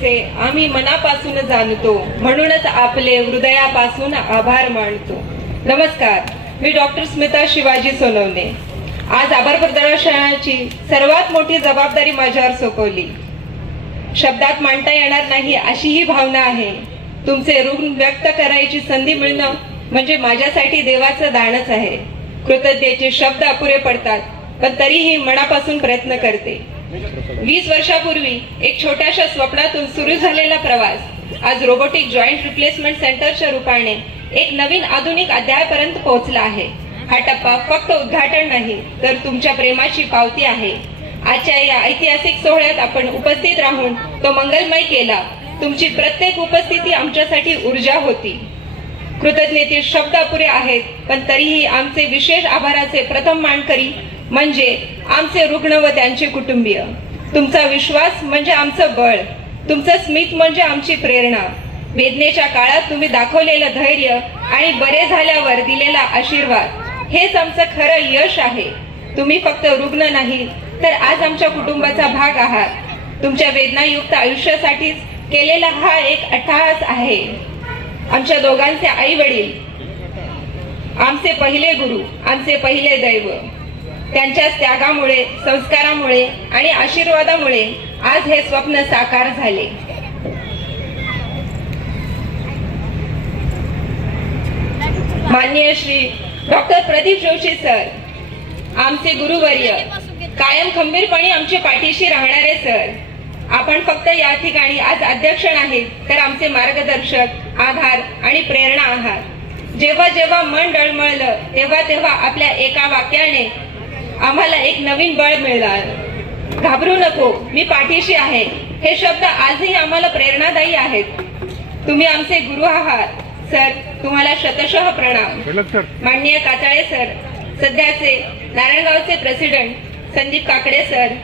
सेवेचे आम्ही मनापासून जाणतो, म्हणूनच आपले हृदयापासून आभार मानतो. नमस्कार, मी डॉक्टर स्मिता शिवाजी सोनवणे. आज आभार प्रदर्शनाची सर्वात मोठी जबाबदारी माझ्यावर सोपवली. शब्दात मांडता येणार नाही अशी ही भावना आहे. तुमचे ऋण व्यक्त करायची संधी मिळणं म्हणजे माझ्यासाठी देवाचं दानच आहे. कृतज्ञतेचे शब्द अपुरे पडतात, पण तरीही मनापासून प्रयत्न करते. 20 वर्षापूर्वी एक छोट्याशा स्वप्नातून सुरू झालेला प्रवास आज रोबोटिक जॉईंट रिप्लेसमेंट सेंटरच्या रूपाने एक नवीन आधुनिक अध्यायापर्यंत पोहोचला आहे. हा टप्पा फक्त उद्घाटन नाही, तर तुमच्या प्रेमाची पावती आहे. आजच्या या ऐतिहासिक सोहळ्यात आपण उपस्थित राहून तो मंगलमय केला. तुमची प्रत्येक उपस्थिती आमच्यासाठी ऊर्जा होती. कृतज्ञतेचे शब्द अपुरे आहेत, पण तरीही आमचे विशेष आभाराचे प्रथम मानकरी म्हणजे आमचे रुग्ण व त्यांचे कुटुंबीय. तुमचा विश्वास म्हणजे आमचं बळ, तुमचं स्मित म्हणजे आमची प्रेरणा. वेदनेच्या काळात तुम्ही दाखवलेलं धैर्य आणि बरे झाल्यावर दिलेला आशीर्वाद हेच आमचं खरं यश आहे. तुम्ही फक्त रुग्ण नाही, तर आज आमच्या कुटुंबाचा भाग आहात. तुमच्या वेदनायुक्त आयुष्यासाठीच केलेला हा एक अट्टहास आहे. आमच्या दोघांचे आई वडील आमचे पहिले गुरु, आमचे पहिले दैव. त्यांच्या त्यागामुळे, संस्कारामुळे आणि आशीर्वादामुळे आज हे स्वप्न साकार झाले. माननीय श्री डॉक्टर प्रदीप जोशी सर, आमचे गुरुवर्य, कायम खंबीरपणे आमच्या पाठीशी राहणारे सर. आपण फक्त या ठिकाणी आज अध्यक्ष नाहीत, तर आमचे मार्गदर्शक, आधार आणि प्रेरणा आहात. जेव्हा जेव्हा मन डळमळलं, तेव्हा तेव्हा आपल्या एका वाक्याने आम्हाला एक नवीन बळ मिळालं. घाबरू नको, मी पाठीशी आहे. हे शब्द आजही आम्हाला प्रेरणादायी आहेत. तुम्ही आमचे गुरु आहात सर. तुम्हाला शतशः प्रणाम. माननीय काचाळे सर, सध्याचे नारायणगावचे president Sandeep Kakade sir,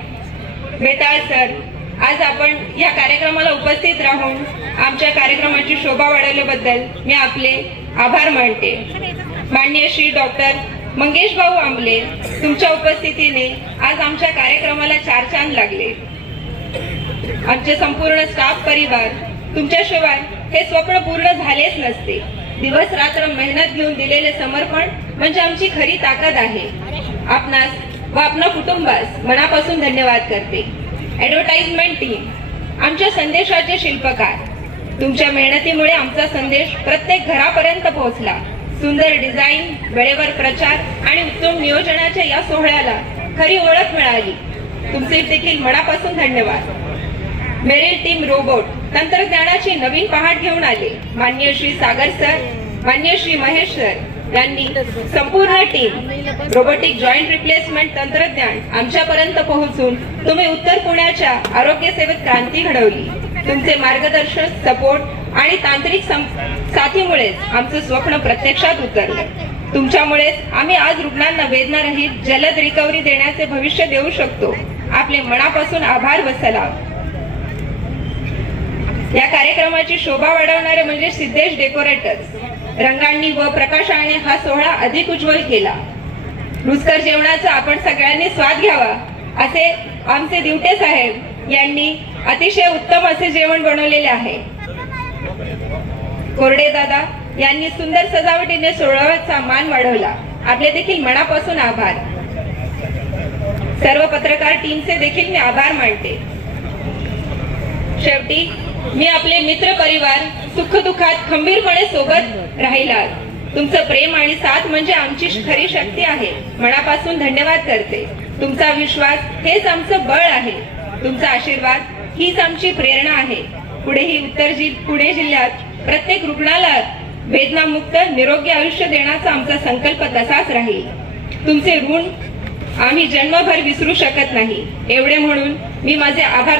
Betal sir, आज आपण या कार्यक्रमाला उपस्थित राहून आमच्या कार्यक्रमाची शोभा वाढवल्याबद्दल मी आपले आभार मानते. माननीय श्री डॉक्टर मंगेश भाऊ आंबले, तुमच्या उपस्थितीने आज आमच्या कार्यक्रमाला चार चांद लागले. आमचे संपूर्ण स्टाफ परिवार, तुमच्याशिवाय हे स्वप्न पूर्ण झालेच नसते. दिवस रात्र मेहनत घेऊन दिलेले समर्पण म्हणजे आमची खरी ताकद आहे. आपणास व आपल्या कुटुंबास मनापासून धन्यवाद करते. ऍडव्हर्टाइजमेंट टीम, आमच्या संदेशाचे शिल्पकार, तुमच्या मेहनतीमुळे आमचा संदेश प्रत्येक घरापर्यंत पोहोचला. सुंदर डिझाईन, वेळेवर प्रचार आणि उत्तम नियोजनाच्या या सोहळ्याला खरी ओळख मिळाली. तुमचे देखील मनापासून धन्यवाद. मेरिल टीम रोबोट, तंत्रज्ञानाची नवीन पहाट घेऊन आले. माननीय श्री सागर सर, माननीय श्री महेश सर यांनी संपूर्ण टीम रोबोटिक जॉईंट रिप्लेसमेंट तंत्रज्ञान आमच्यापर्यंत पोहोचून तुम्ही उत्तर पुण्याच्या आरोग्य सेवेत क्रांती घडवली. तुमचे मार्गदर्शन, सपोर्ट आणि तांत्रिक साथीमुळेच आमचं स्वप्न प्रत्यक्षात उतरलं. तुमच्यामुळेच आम्ही आज रुग्णांना वेदनारहित जलद रिकव्हरी देण्याचे भविष्य देऊ शकतो. आपले मनापासून आभार व सलाम. या कार्यक्रमाची शोभा वाढवणारे म्हणजे सिद्धेश डेकोरेटर्स. रंगांनी व प्रकाशाने हा सोहळा अधिक उज्ज्वल केला. रुचकर जेवणाचा आपण सगळ्यांनी स्वाद घ्यावा असे आमचे दिवटे साहेब यांनी अतिशय उत्तम असे जेवण बनवलेले आहे. कोरडे दादा यांनी सुंदर सजावटीने सोहळ्याचा मान वाढवला. आपले देखील मनापासून आभार. सर्व पत्रकार टीमचे देखील मी आभार मानते. शेवटी मी आपले मित्र परिवार सुखदुःखात खंबीरपणे सोबत राहिलात. तुमचं प्रेम आणि साथ म्हणजे आमची खरी शक्ती आहे. मनापासून धन्यवाद करते. तुमचा विश्वास हेच आमचं बळ आहे. तुमचा आशीर्वाद हीच आमची प्रेरणा आहे. पुढेही पुणे जिल्ह्यात प्रत्येक रुग्णाला वेदनामुक्त निरोगी आयुष्य देण्याचा आमचा संकल्प तसाच राहील. तुमचे ऋण आम्ही जन्मभर विसरू शकत नाही. एवढे म्हणून मी माझे आभार